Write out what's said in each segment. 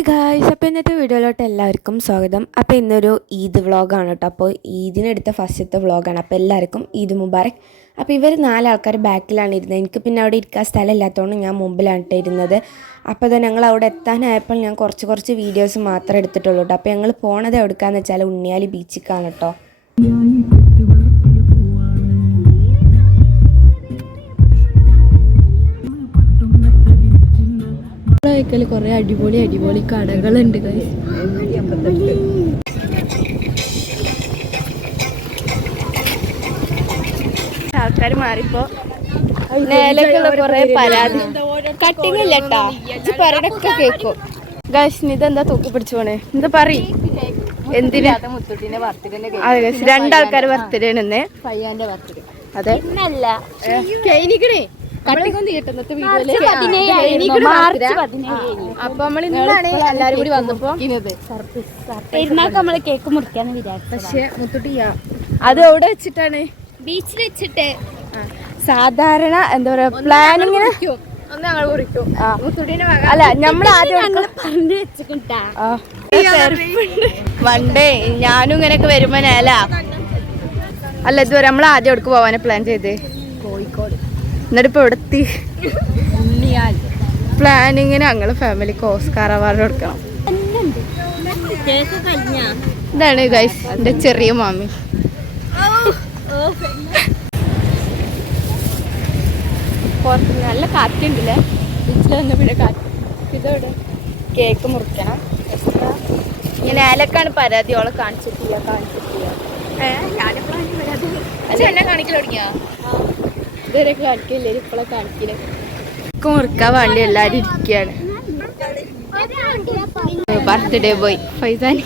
Hi guys, അപ്പോൾ ഇന്നത്തെ വീഡിയോയിലോട്ട് എല്ലാവർക്കും സ്വാഗതം. അപ്പോൾ ഇന്നൊരു ഈദ് വ്ളോഗാണ് കേട്ടോ. അപ്പോൾ ഈദിനെടുത്ത ഫസ്റ്റത്തെ വ്ളോഗാണ്. അപ്പോൾ എല്ലാവർക്കും ഈദ് മുബാറക്. അപ്പോൾ ഇവർ 4 ആൾക്കാർ ബാക്കിലാണ് ഇരുന്നത്. എനിക്ക് പിന്നെ അവിടെ ഇരിക്കാൻ സ്ഥലം ഇല്ലാത്തതുകൊണ്ട് ഞാൻ മുമ്പിലാണ് ഇരുന്നത്. അപ്പോൾ തന്നെ ഞങ്ങൾ അവിടെ എത്താനായപ്പോൾ ഞാൻ കുറച്ച് വീഡിയോസ് മാത്രമേ എടുത്തിട്ടുള്ളൂ കേട്ടോ. അപ്പോൾ ഞങ്ങൾ പോണത് എവിടെക്കാന്ന് വെച്ചാൽ ഉണ്ണിയാലി ബീച്ചിക്കാണ് കേട്ടോ. കുറേ അടിപൊളി കടകളുണ്ട്. ആൾക്കാർ മാറിപ്പോ നേലൊക്കെയുള്ള കുറെ പരാതി കട്ടിങ് ഇല്ല കേട്ടാ. പറയൊക്കെ കേക്കും. ഗൈസ് ഇതെന്താ തൂക്കി പിടിച്ചു പോണേ? എന്താ പറയ്? എന്തിനാ? അതെ, 2 ആൾക്കാർ ബർത്ത്ഡേ ആണ്. അതെ അപ്പൊ നമ്മൾ ഇന്നാണ് എല്ലാരും കൂടി വന്നപ്പോ നമ്മള് കേക്ക് മുറിക്കാന്ന് വിചാരിച്ചു. പക്ഷെ മുത്തുട്ടിയാ അത് എവിടെ വെച്ചിട്ടാണ്? ബീച്ചിൽ വെച്ചിട്ട്. സാധാരണ എന്താ പറയാ പ്ലാനിങ്ങിന് അല്ല നമ്മളാദ്യം പറഞ്ഞു വെച്ചിട്ടാ വണ്ടേ ഞാനും ഇങ്ങനെയൊക്കെ വരുമ്പോ നേല അല്ല ഇതുവരെ നമ്മൾ ആദ്യം എവിടേക്ക് പോവാനാ പ്ലാൻ ചെയ്തേ? കോഴിക്കോട്. എന്നിട്ടിപ്പോ എവിടെത്തി? പ്ലാനിങ്ങിന് ഞങ്ങള് ഫാമിലിക്ക് ഓസ്കാർ അവാർഡ് കൊടുക്കണം. ഇതാണ് ഗൈസ് എന്റെ ചെറിയ മാമി. പുറത്ത് നല്ല കാറ്റുണ്ടല്ലേ? ബീച്ചിൽ വന്ന പിന്നെ കാറ്റ്. ഇതോടെ കേക്ക് മുറിക്കണം. ഇങ്ങനെ ഏലക്കാണ് പരാതി. ഓളെ കാണിച്ചിട്ടില്ല. എന്നെ കാണിക്കൽ തുടങ്ങിയാ? ഇതുവരെ കാണിക്കില്ലേ? ഇപ്പോഴെ കാണിക്കില്ല. കേക്ക് മുറിക്കാൻ വേണ്ടി എല്ലാരും ഇരിക്കുകയാണ്. ബർത്ത്ഡേ ബോയ് ഫൈസാൻ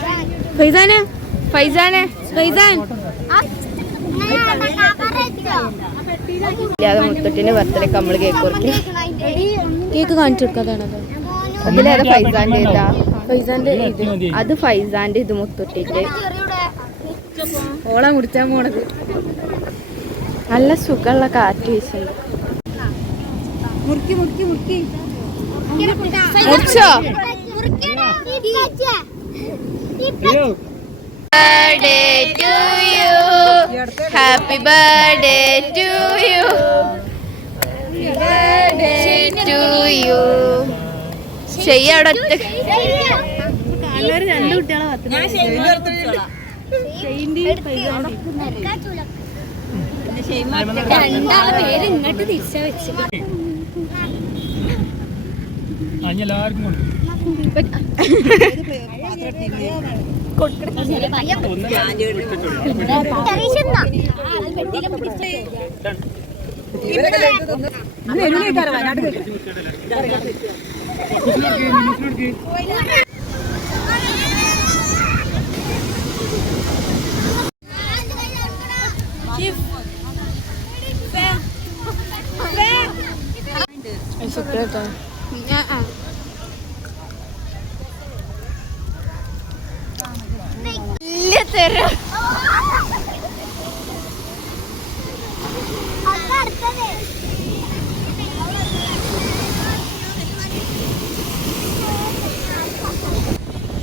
ഇല്ലാതെ മുത്തട്ടിന്റെ ബർത്ത്ഡേക്ക് നമ്മള് കേക്ക് മുറിക്കും. കേക്ക് കാണിച്ചു കൊടുക്കാതാണത്. അതിലേതാ? ഫൈസാന്റെ ഇത്. അത് ഫൈസാന്റെ ഇത് മുത്തട്ടിന്റെ. ഓളാ മുറിച്ചാൻ പോണത്. നല്ല സുഖമുള്ള കാറ്റ് വീശുണ്ട്. മുറിച്ചോ? Happy birthday to you. ശരിയവിടെ 2 കുട്ടികളെ പേര് ഇങ്ങോട്ട് തിരിച്ചാ വെച്ച്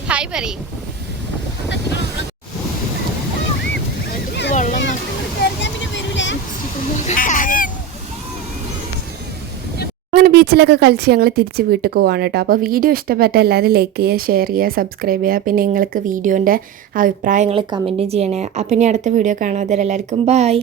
ഹായ് പറയും. അങ്ങനെ ബീച്ചിലൊക്കെ കളിച്ച് ഞങ്ങൾ തിരിച്ച് വീട്ടിൽ പോവാണ് കേട്ടോ. അപ്പോൾ വീഡിയോ ഇഷ്ടപ്പെട്ട എല്ലാവരും ലൈക്ക് ചെയ്യുക, ഷെയർ ചെയ്യുക, സബ്സ്ക്രൈബ് ചെയ്യുക. പിന്നെ നിങ്ങൾക്ക് വീഡിയോൻ്റെ അഭിപ്രായങ്ങൾ കമൻറ്റും ചെയ്യണേ. അപ്പം ഇനി അടുത്ത വീഡിയോ കാണാതെ എല്ലാവർക്കും ബൈ.